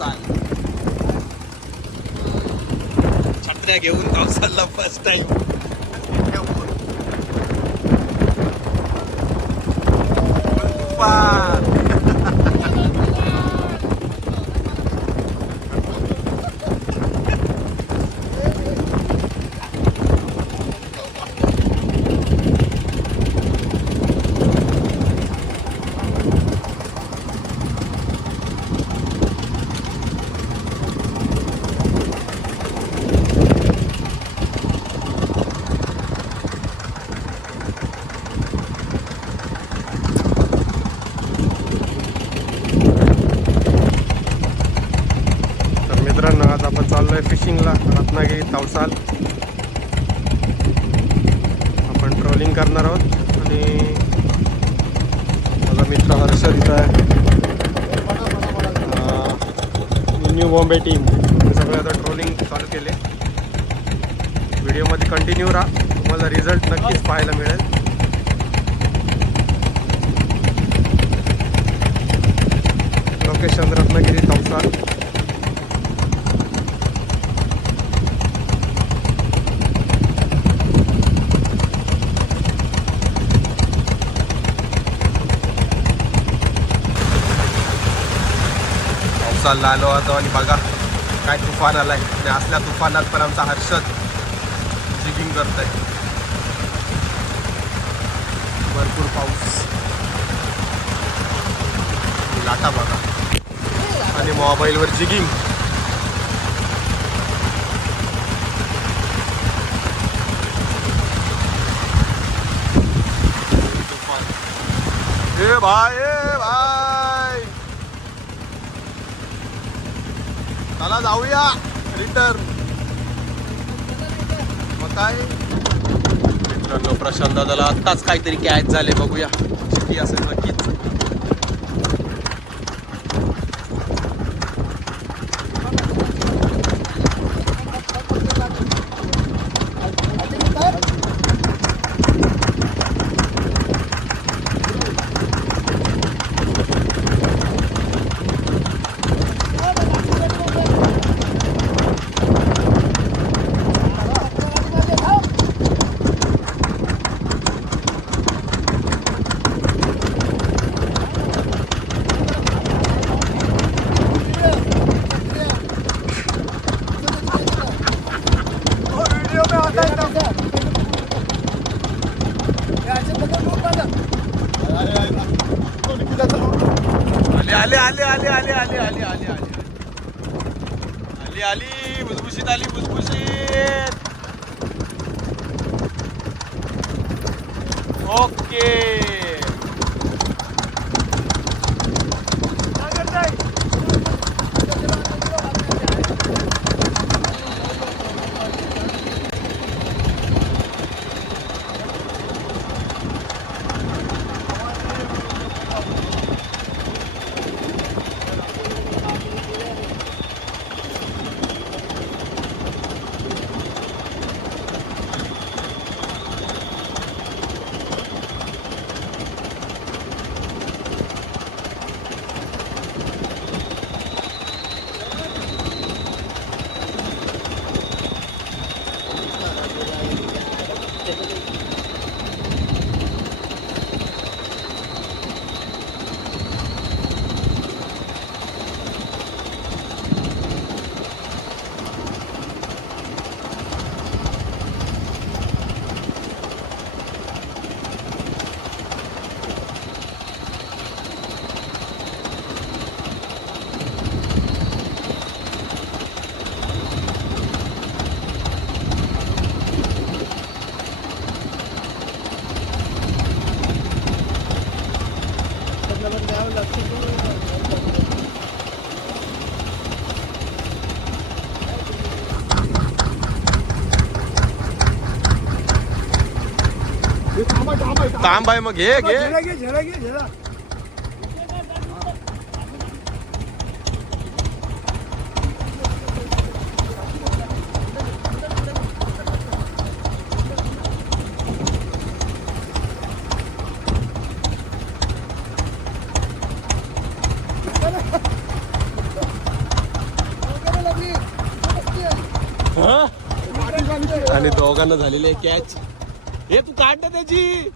पावसात छटण्या घेऊन गाव चालला फर्स्ट टाइम तुफान रत्नागिरी आपण ट्रॉलिंग करणार आहोत आणि माझा मित्र हर्षद आहे. New Bombay team. हे सगळे आता ट्रोलिंग चालू केले. व्हिडिओमध्ये कंटिन्यू राहा. तुम्हाला रिझल्ट नक्कीच पाहायला मिळेल. लोकेशन रत्नागिरी तवसाल पावसाला आलो होतो आणि बघा काय तुफान आलाय आणि असल्या तुफानात पण आमचा हर्षद जिगिंग करतोय. भरपूर पाऊस. लाटा बघा. आणि मोबाईलवर जिगिंग तुफान. हे भाई चला जाऊया. रिटर्न मग काय? मित्रांनो प्रशांत दादाला आत्ताच काहीतरी कॅच झाले बघूया. किती असेल नक्कीच. आले आले आले आले आले आले आले आले आले. आली आली भुसभुशीत आली भुसभुशीत. ओके. तांब आहे मग घे घे झेला घे. झेला घे झेला. दोघांना झालेली आहे कॅच. हे तू काढ ना त्याची.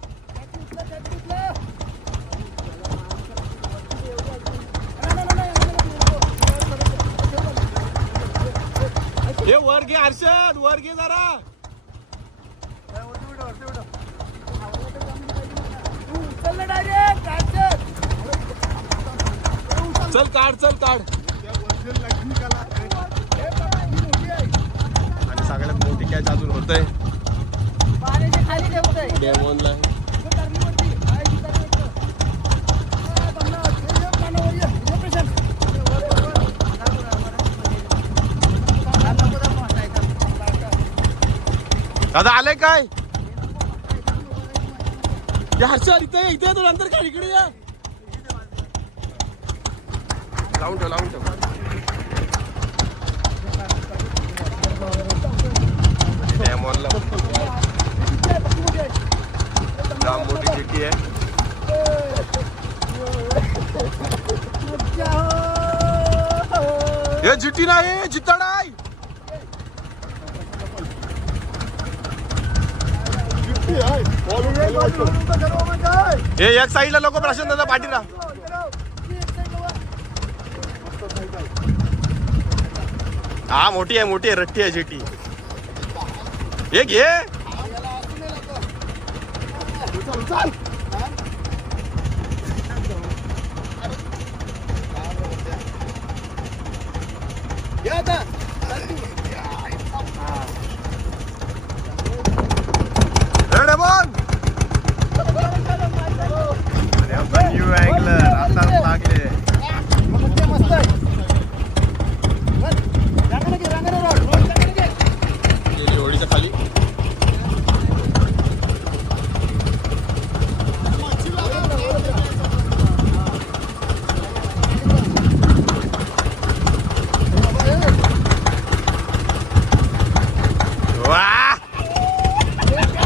हे वर घे हर्षद वर घे जरा. चल काढ चल काढ आणि सगळ्यात मोठी कॅच अजून डेमोनला दादा आले काय? हर्षा इथे इथे तो नंतर काय इकडे या. लावून ठेव लावून ठेव. डेमोनला जाम मोठी चिठ्ठी आहे हे चिठ्ठी नाही चित्ता नाही हे एक साईडला लोक प्रशांत दादा पाठी राहा हा मोठी आहे मोठी आहे रट्टी आहे चिठ्ठी हे घे रेडे बॉल न्यू अँगलर आता लागले गेली होडीच्या खाली वा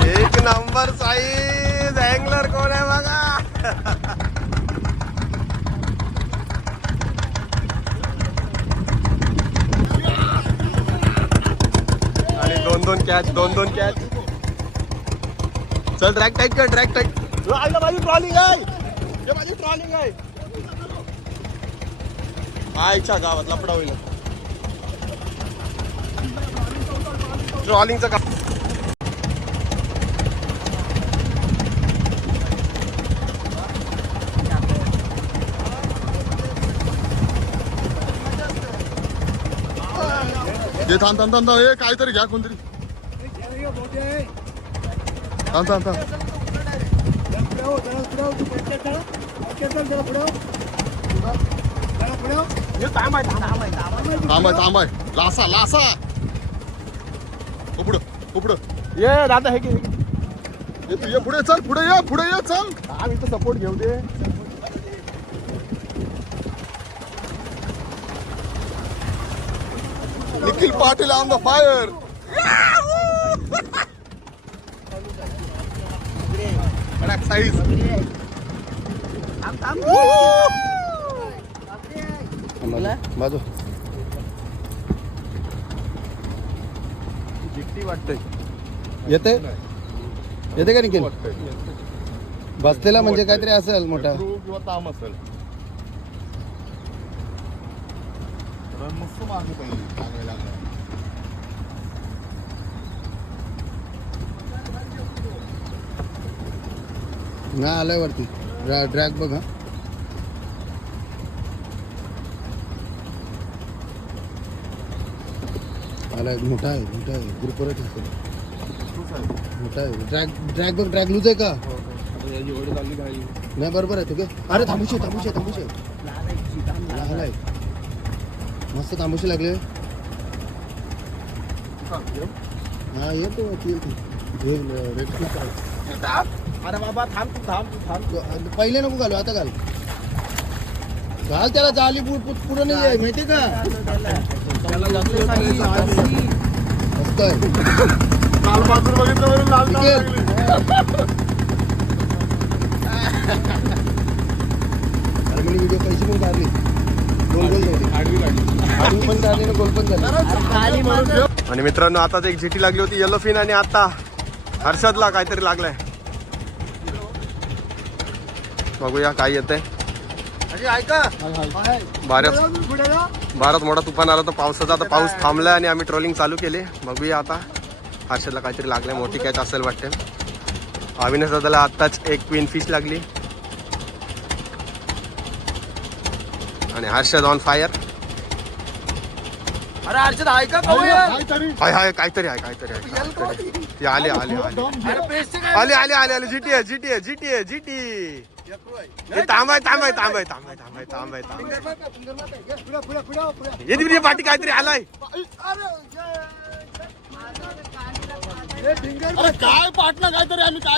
एक नंबर साईज अँगलर कोण आहे बघा आणि दोन कॅच दोन दोन कॅच चल ट्रॅक टाईट कर ट्रॅक टाईट माझी ट्रॉलिंग आहे. माझी ट्रॉलिंग आहे. आईच्या गावात लफडा होईल. ट्रॉलिंगचं काम. थांब थांब थांब थांब. हे काहीतरी घ्या कोणतरी. थांब थांब थांब. थांबाय थांबाय. लासा लासा. उपड उपड ये दादा हे घे ये तू ये पुढे चल पुढे ये पुढे ये चल. आम्ही तर सपोर्ट घेऊ दे. Nikhil Patil on the fire size बाजू. वाटतंय येते? येते का निखिल? बसलेला म्हणजे काहीतरी असेल मोठा. किंवा ताम असेल. मस्त मागे पाहिजे लागला. ना आलाय वरती. ड्रॅग बघ आलाय मोठा आहे मोठा आहे. ग्रुपवरच असेल मोठा आहे. ड्रॅग ड्रॅग बघ ड्रॅग लूज आहे का? नाही बरोबर आहे तुझे अरे थांबूशे थांबूशे थांबूशे. लहान आहे. मस्त तांबूशी लागले. हा येतो वरती, येतो. हे, अरे बाबा थांब तू थांब तू थांब पहिले नको घालू आता घाल. घाल त्याला जाली पु- पु- पुढं नाही आहे माहिती का? काल बघितलं म्हणून लाल अरे मी व्हिडिओ पैसे पण काढले गोल गोल आडवी आडवी पण आणि गोल पण आणि मित्रांनो आताच एक झिटी लागली होती येलो फिन आणि आता हर्षदला काहीतरी लागलाय. बघूया काय येतंय. बाऱ्याच बारात मोठा तुफान आला तर पावसाचा आता पाऊस थांबलाय आणि आम्ही ट्रोलिंग चालू केली. बघूया आता. हर्षदला काहीतरी लागलंय. मोठी कॅच असेल वाटते. अविनाश दादाला आत्ताच एक क्वीन फिश लागली. आणि हर्षद ऑन फायर अरे अर्षद आहे का काहीतरी हाय हाय काहीतरी आहे काहीतरी आहे काहीतरी. ते आले आले आले. अरे प्रेसचे काय? आले आले आले आले जीटी आहे जीटी आहे जीटी आहे जीटी. हे थांबाय थांबाय थांबाय थांबाय थांबाय थांबाय थांबाय. ये दिवशी पाठी काहीतरी आलाय. अरे काय पाटणं काहीतरी आम्ही काय?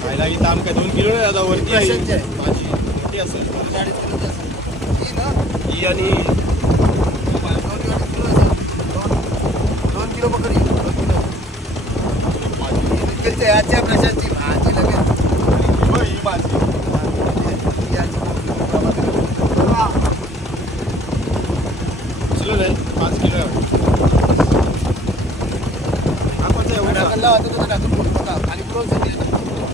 खायला इथं काय दोन किलो नाही दादा वरती आहे भाजी मोठी असेल ही आणि दोन किलो. बकरी याच्या